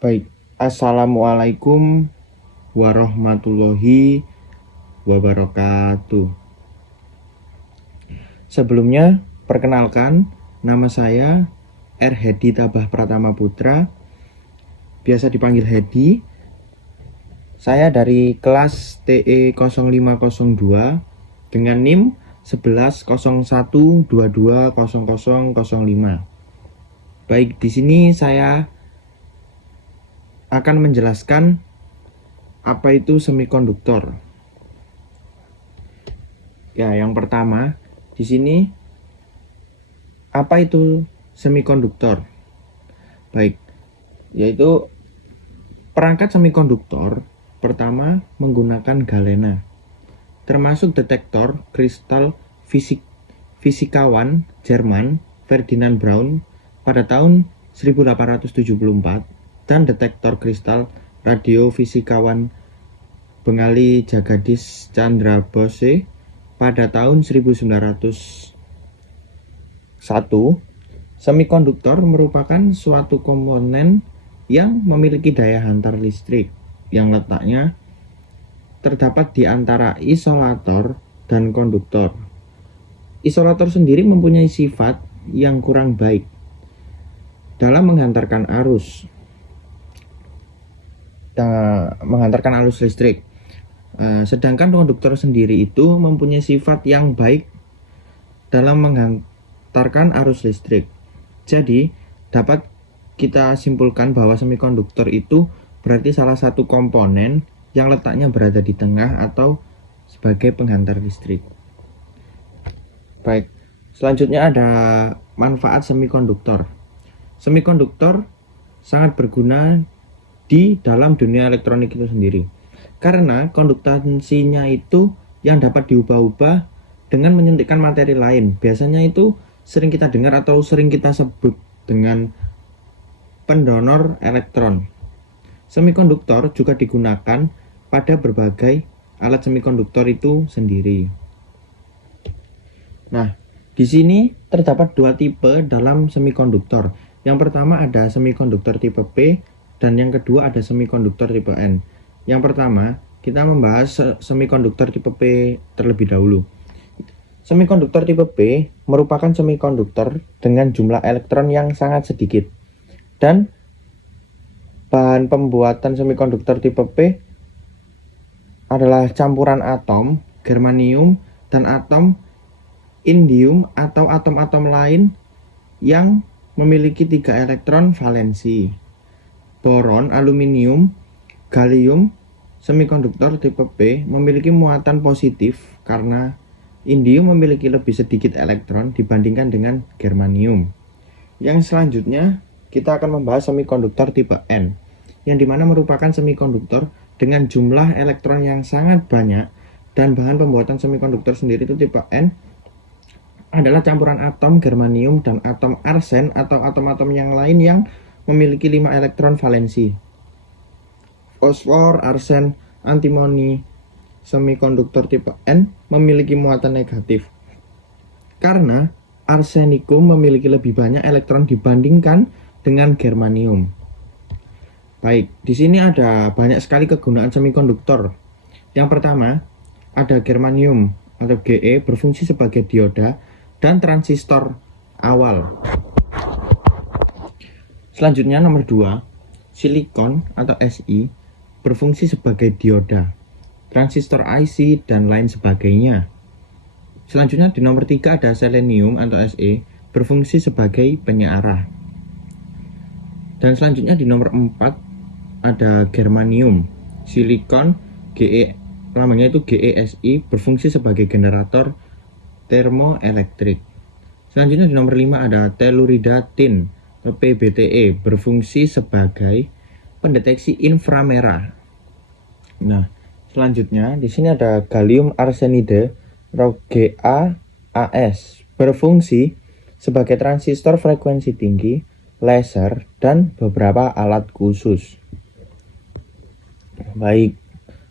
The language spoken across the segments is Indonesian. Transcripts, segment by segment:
Baik, Assalamualaikum warahmatullahi wabarakatuh. Sebelumnya, perkenalkan, nama saya Hedi Tabah Pratama Putra, biasa dipanggil Hedi. Saya dari kelas TE 0502 dengan NIM 1101220005. Baik, di sini saya akan menjelaskan apa itu semikonduktor. Ya, yang pertama, di sini apa itu semikonduktor? Baik, yaitu perangkat semikonduktor pertama menggunakan galena, termasuk detektor kristal fisikawan Jerman Ferdinand Braun pada tahun 1874 dan detektor kristal radiofisikawan Bengali Jagadish Chandra Bose pada tahun 1901. Semikonduktor merupakan suatu komponen yang memiliki daya hantar listrik yang letaknya terdapat di antara isolator dan konduktor. Isolator sendiri mempunyai sifat yang kurang baik dalam menghantarkan arus listrik. Sedangkan konduktor sendiri itu mempunyai sifat yang baik dalam menghantarkan arus listrik. Jadi, dapat kita simpulkan bahwa semikonduktor itu berarti salah satu komponen yang letaknya berada di tengah atau sebagai penghantar listrik. Baik, selanjutnya ada manfaat semikonduktor. Semikonduktor sangat berguna di dalam dunia elektronik itu sendiri, karena konduktansinya itu yang dapat diubah-ubah dengan menyuntikkan materi lain. Biasanya itu sering kita dengar atau sering kita sebut dengan pendonor elektron. Semikonduktor juga digunakan pada berbagai alat semikonduktor itu sendiri. Nah, di sini terdapat dua tipe dalam semikonduktor. Yang pertama ada semikonduktor tipe P dan yang kedua ada semikonduktor tipe N. Yang pertama, kita membahas semikonduktor tipe P terlebih dahulu. Semikonduktor tipe P merupakan semikonduktor dengan jumlah elektron yang sangat sedikit. Dan bahan pembuatan semikonduktor tipe P adalah campuran atom germanium dan atom indium atau atom-atom lain yang memiliki 3 elektron valensi. Boron, aluminium, gallium. Semikonduktor tipe P memiliki muatan positif karena indium memiliki lebih sedikit elektron dibandingkan dengan germanium. Yang selanjutnya kita akan membahas semikonduktor tipe N, yang dimana merupakan semikonduktor dengan jumlah elektron yang sangat banyak, dan bahan pembuatan semikonduktor sendiri itu tipe N adalah campuran atom germanium dan atom arsen atau atom-atom yang lain yang memiliki 5 elektron valensi. Fosfor, arsen, antimoni. Semikonduktor tipe N memiliki muatan negatif karena arsenikum memiliki lebih banyak elektron dibandingkan dengan germanium. Baik, di sini ada banyak sekali kegunaan semikonduktor. Yang pertama, ada germanium atau Ge berfungsi sebagai dioda dan transistor awal. Selanjutnya nomor 2, silikon atau Si berfungsi sebagai dioda, transistor IC dan lain sebagainya. Selanjutnya di nomor 3 ada selenium atau Se berfungsi sebagai penyearah. Dan selanjutnya di nomor 4 ada germanium, silikon, Ge namanya itu GeSi berfungsi sebagai generator termoelektrik. Selanjutnya di nomor 5 ada tellurida tin atau PBTE berfungsi sebagai pendeteksi inframerah. Nah, selanjutnya di sini ada gallium arsenide atau GaAs berfungsi sebagai transistor frekuensi tinggi, laser, dan beberapa alat khusus. Baik,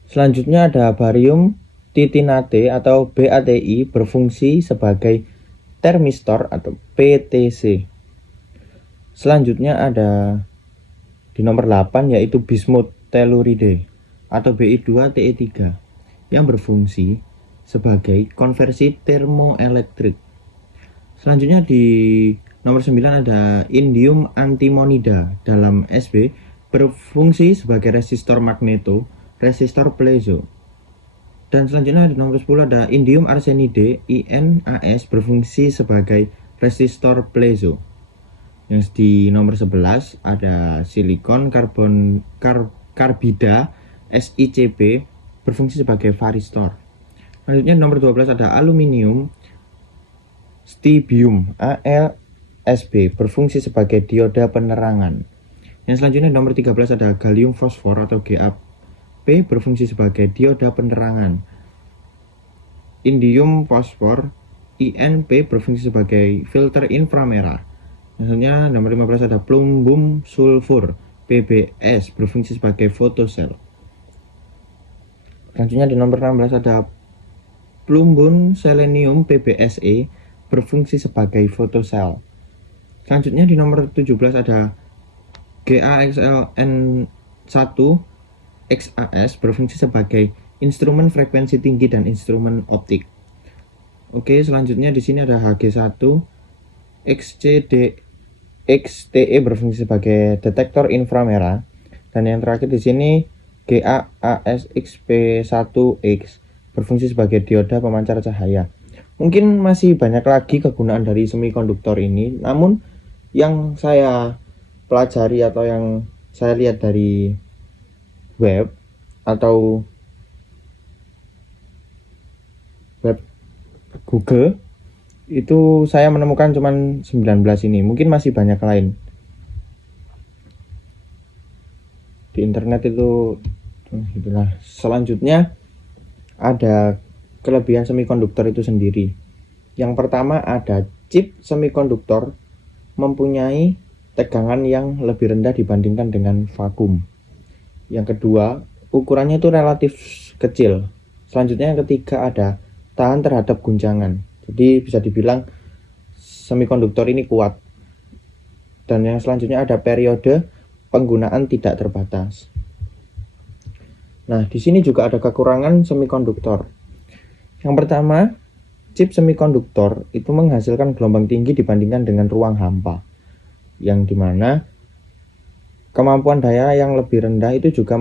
selanjutnya ada barium titinate atau BaTi berfungsi sebagai termistor atau PTC. Selanjutnya ada di nomor 8 yaitu bismut telluride atau Bi2Te3 yang berfungsi sebagai konversi termoelektrik. Selanjutnya di nomor 9 ada indium antimonida dalam Sb berfungsi sebagai resistor magneto, resistor piezo. Dan selanjutnya di nomor 10 ada indium arsenide InAs berfungsi sebagai resistor piezo. Yang di nomor 11 ada silikon karbida SiCb berfungsi sebagai varistor. Selanjutnya nomor 12 ada aluminium stibium AlSb berfungsi sebagai dioda penerangan. Yang selanjutnya nomor 13 ada gallium fosfor atau GaP berfungsi sebagai dioda penerangan. Indium fosfor InP berfungsi sebagai filter inframerah. Selanjutnya nomor 15 ada plumbum sulfur PbS berfungsi sebagai fotosel. Selanjutnya di nomor 16 ada plumbum selenium PbSe berfungsi sebagai fotosel. Selanjutnya di nomor 17 ada GaXlN1XAs berfungsi sebagai instrumen frekuensi tinggi dan instrumen optik. Oke, selanjutnya di sini ada Hg1 XCDXTE berfungsi sebagai detektor inframerah, dan yang terakhir di sini GaAsXP1X berfungsi sebagai dioda pemancar cahaya. Mungkin masih banyak lagi kegunaan dari semikonduktor ini, namun yang saya pelajari atau yang saya lihat dari web atau web Google itu saya menemukan cuman 19 ini. Mungkin masih banyak lain di internet itu. Itulah. Selanjutnya ada kelebihan semikonduktor itu sendiri. Yang pertama ada chip semikonduktor mempunyai tegangan yang lebih rendah dibandingkan dengan vakum. Yang kedua, ukurannya itu relatif kecil. Selanjutnya yang ketiga ada tahan terhadap guncangan. Jadi bisa dibilang semikonduktor ini kuat. Dan yang selanjutnya ada periode penggunaan tidak terbatas. Nah, di sini juga ada kekurangan semikonduktor. Yang pertama, chip semikonduktor itu menghasilkan gelombang tinggi dibandingkan dengan ruang hampa, yang dimana kemampuan daya yang lebih rendah itu juga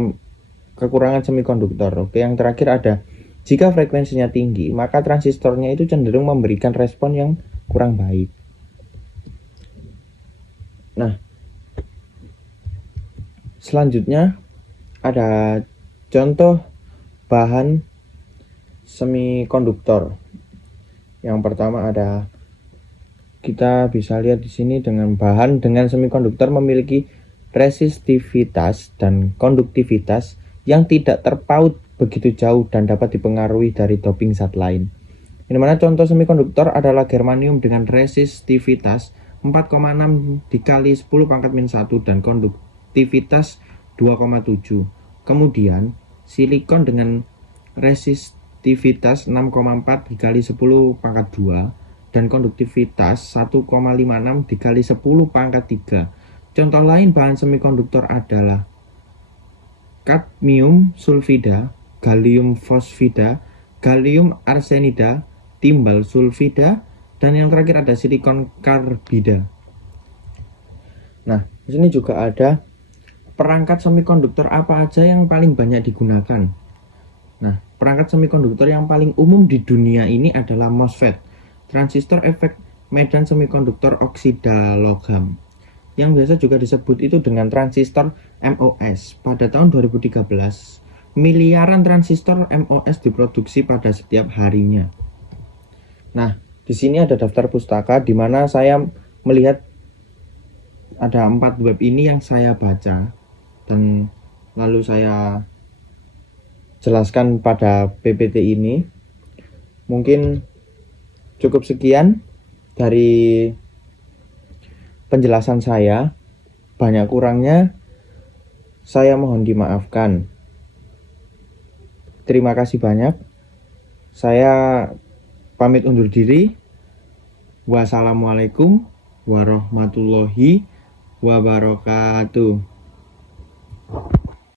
kekurangan semikonduktor. Oke, yang terakhir ada jika frekuensinya tinggi, maka transistornya itu cenderung memberikan respon yang kurang baik. Nah, selanjutnya ada contoh bahan semikonduktor. Yang pertama ada, kita bisa lihat di sini dengan bahan dengan semikonduktor memiliki resistivitas dan konduktivitas yang tidak terpaut begitu jauh dan dapat dipengaruhi dari doping zat lain. Di mana contoh semikonduktor adalah germanium dengan resistivitas 4,6 dikali 10 pangkat min 1 dan konduktivitas 2,7. Kemudian silikon dengan resistivitas 6,4 dikali 10 pangkat 2 dan konduktivitas 1,56 dikali 10 pangkat 3. Contoh lain bahan semikonduktor adalah kadmium sulfida, gallium fosfida, gallium arsenida, timbal sulfida, dan yang terakhir ada silikon karbida. Nah, di sini juga ada perangkat semikonduktor apa aja yang paling banyak digunakan. Nah, perangkat semikonduktor yang paling umum di dunia ini adalah MOSFET, transistor efek medan semikonduktor oksida logam, yang biasa juga disebut itu dengan transistor MOS. Pada tahun 2013, miliaran transistor MOS diproduksi pada setiap harinya. Nah, di sini ada daftar pustaka di mana saya melihat ada 4 web ini yang saya baca dan lalu saya jelaskan pada PPT ini. Mungkin cukup sekian dari penjelasan saya. Banyak kurangnya saya mohon dimaafkan. Terima kasih banyak. Saya pamit undur diri. Wassalamualaikum warahmatullahi wabarakatuh.